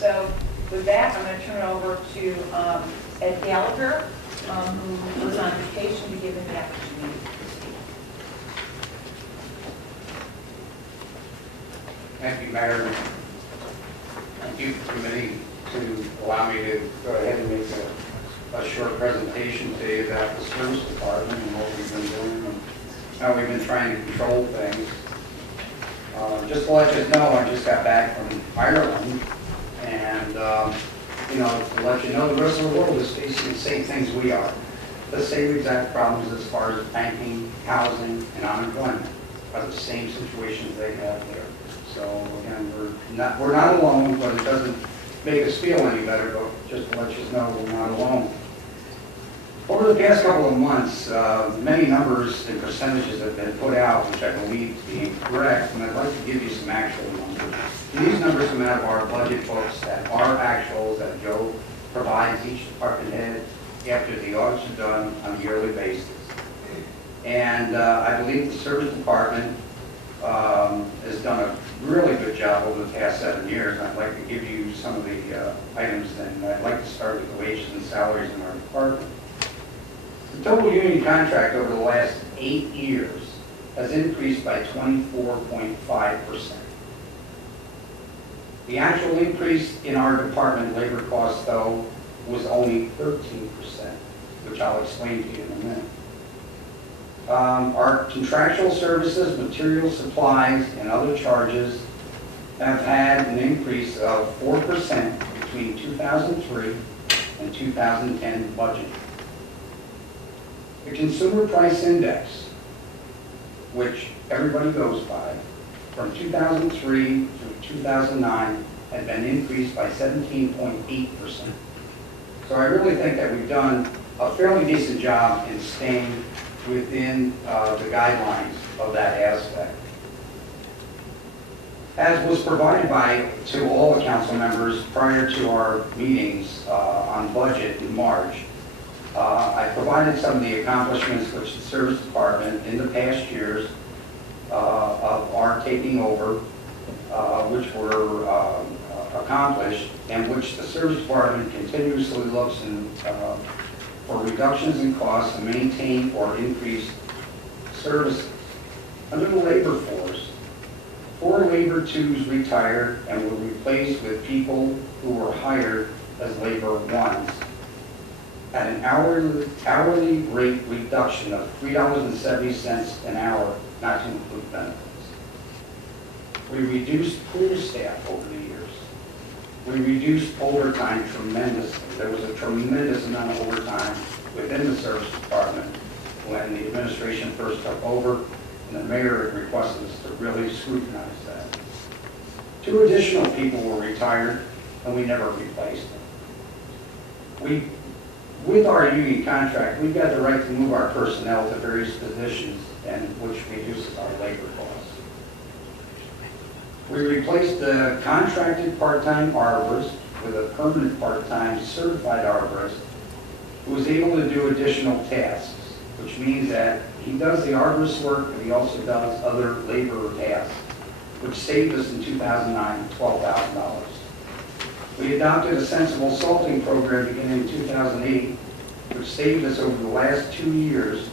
So with that, I'm going to turn it over to Ed Gallagher, who was on vacation, to give him the opportunity to speak. Thank you, Mayor. Thank you, committee, to allow me to go ahead and make a short presentation to you about the service department and what we've been doing and how we've been trying to control things. Just to let you know, I just got back from Ireland, and you know, to let you know, the rest of the world is facing the same things we are. The same exact problems as far as banking, housing, and unemployment are the same situations they have there. So again, we're not alone, but it doesn't make us feel any better. But just to let you know, we're not alone. Over the past couple of months, many numbers and percentages have been put out, which I believe to be incorrect, and I'd like to give you some actual numbers. These numbers come out of our budget books that are actuals that Joe provides each department head after the audits are done on a yearly basis. And I believe the service department has done a really good job over the past 7 years. And I'd like to give you some of the items, and I'd like to start with the wages and salaries in our department. The total union contract over the last 8 years has increased by 24.5%. The actual increase in our department labor costs, though, was only 13%, which I'll explain to you in a minute. Our contractual services, materials, supplies, and other charges have had an increase of 4% between 2003 and 2010 budget. The Consumer Price Index, which everybody goes by, from 2003 through 2009 had been increased by 17.8%. So I really think that we've done a fairly decent job in staying within the guidelines of that aspect. As was provided to all the council members prior to our meetings on budget in March, I provided some of the accomplishments which the service department in the past years of our taking over, which were accomplished, and which the service department continuously looks for reductions in costs to maintain or increase services. Under the labor force, 4 labor 2s retired and were replaced with people who were hired as labor 1s at an hourly rate reduction of $3.70 an hour, not to include benefits. We reduced pool staff over the years. We reduced overtime tremendously. There was a tremendous amount of overtime within the service department when the administration first took over, and the mayor requested us to really scrutinize that. 2 additional people were retired, and we never replaced them. With our union contract, we've got the right to move our personnel to various positions, and which reduces our labor costs. We replaced the contracted part-time arborist with a permanent part-time certified arborist who is able to do additional tasks, which means that he does the arborist work, but he also does other labor tasks, which saved us in 2009 $12,000. We adopted a sensible salting program beginning in 2008, which saved us over the last 2 years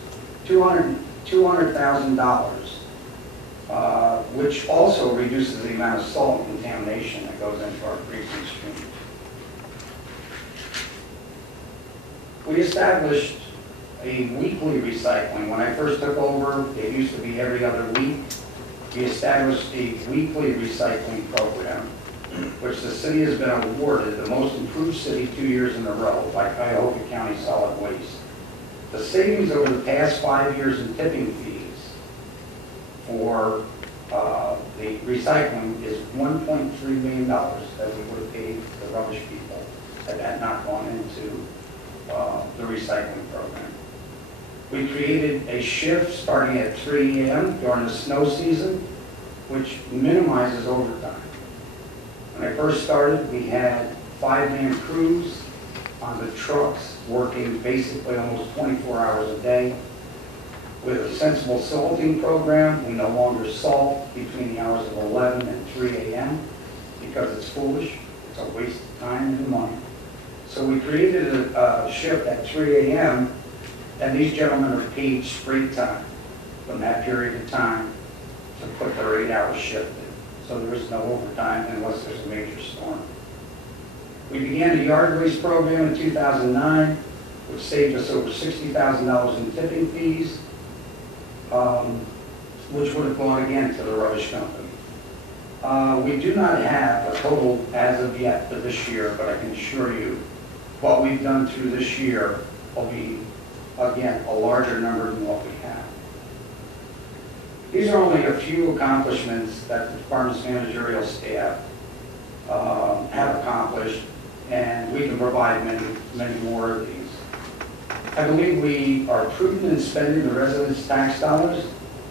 $200,000, which also reduces the amount of salt contamination that goes into our creeks and streams. We established a weekly recycling. When I first took over, it used to be every other week. We established a weekly recycling program, which the city has been awarded the most improved city 2 years in a row by Cuyahoga County Solid Waste. The savings over the past 5 years in tipping fees for the recycling is $1.3 million that we would have paid the rubbish people had that not gone into the recycling program. We created a shift starting at 3 a.m. during the snow season, which minimizes overtime. When I first started, we had 5-man crews on the trucks working basically almost 24 hours a day. With a sensible salting program, we no longer salt between the hours of 11 and 3 a.m. because it's foolish. It's a waste of time and money. So we created a shift at 3 a.m., and these gentlemen are paid straight time from that period of time to put their 8-hour shift in. So there is no overtime unless there's a major storm. We began the yard waste program in 2009, which saved us over $60,000 in tipping fees, which would have gone again to the rubbish company. We do not have a total as of yet for this year, but I can assure you what we've done through this year will be, again, a larger number than what we have. These are only a few accomplishments that the department's managerial staff have accomplished, and we can provide many more of these. I believe we are prudent in spending the residents' tax dollars,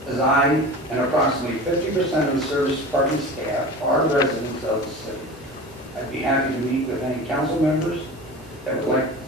as I and approximately 50% of the service department staff are residents of the city. I'd be happy to meet with any council members that would like to